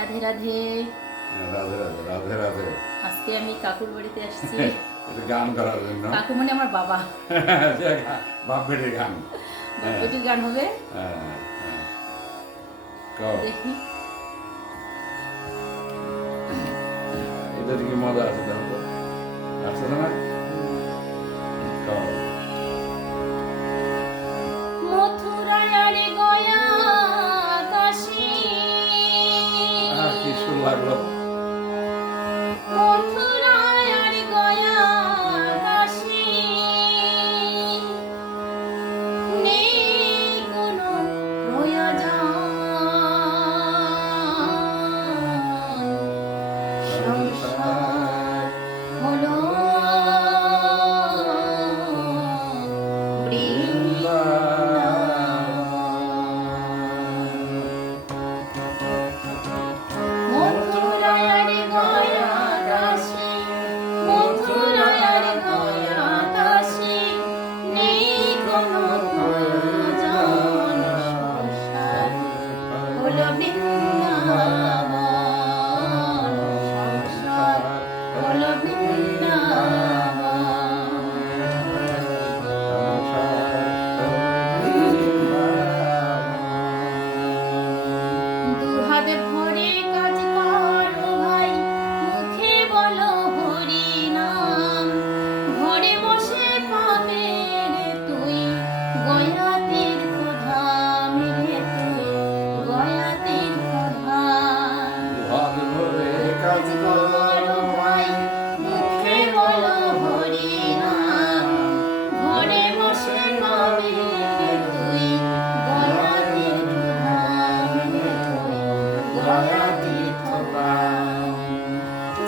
রাধে রাধে। রাধে রাধে রাধে রাধে। আজকে আমি কাকুর বাড়িতে আসছি এটা গান করার জন্য। কাকু মানে আমার বাবা। বাপ বেটির গান। বাপ বেটির গান হবে। দেখি এটা কি মজা আছে দেখো তো, আসছে না? মথুরায় আরে গয়া কাশী, কি সুর লাগলো। মথুরায় আরে গয়া কাশী, নেই কোনো প্রয়োজন সংসার হলো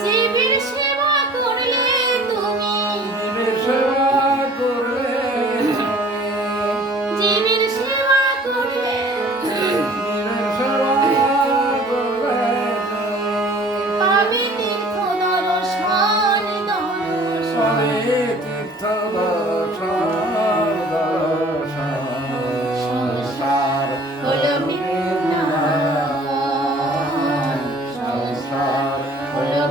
জীবের সেবা করলে তুমি, জীবের সেবা করলে পাবে তীর্থ দর্শন সংসার হলো বৃন্দাবন, সংসার হলো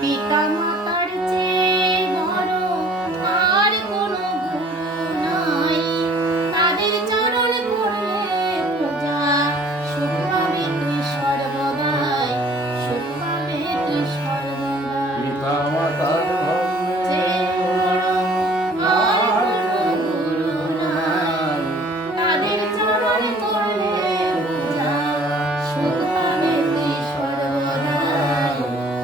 পিতা মাতার চেয়ে বড় আর কোনো গুরু নাই, তাদের চরণ করলে পূজা, সুখ পাবে তুই সর্বদাই, সুখ পাবে তুই সর্বদাই। পিতা মাতার চেয়ে বড় আর কোনো গুরু নাই, তাদের চরণ করলে পূজা, সুখ পাবে তুই সর্বদাই,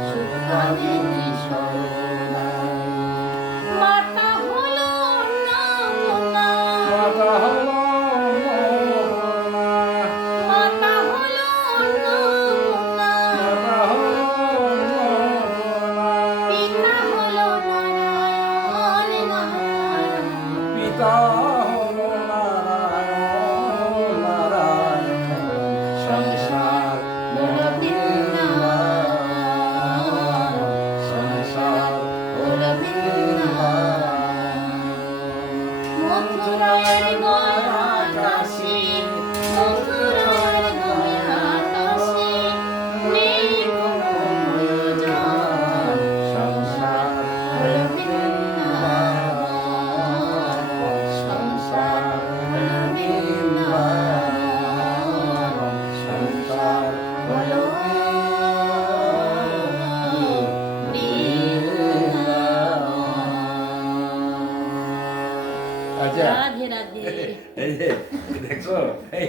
সুখ পাবে তুই সর্বদাই। মাতা হলো অন্নপূর্ণা, মাতা হলো অন্নপূর্ণা, পিতা হলো নারায়ণ, নারায়ণ পিতা হলো নারায়ণ, নারায়ণ। সংসার হলো বৃন্দাবন, সংসার হলো বৃন্দাবন। মথুরার গয়া কাশী, মথুরার গয়া কাশী, নেই কোনো প্রয়োজন সংসার হলো বৃন্দাবন, সংসার হলো বৃন্দাবন, সংসার হলো আচ্ছা, রাধে রাধে। এই যে দেখছো, এই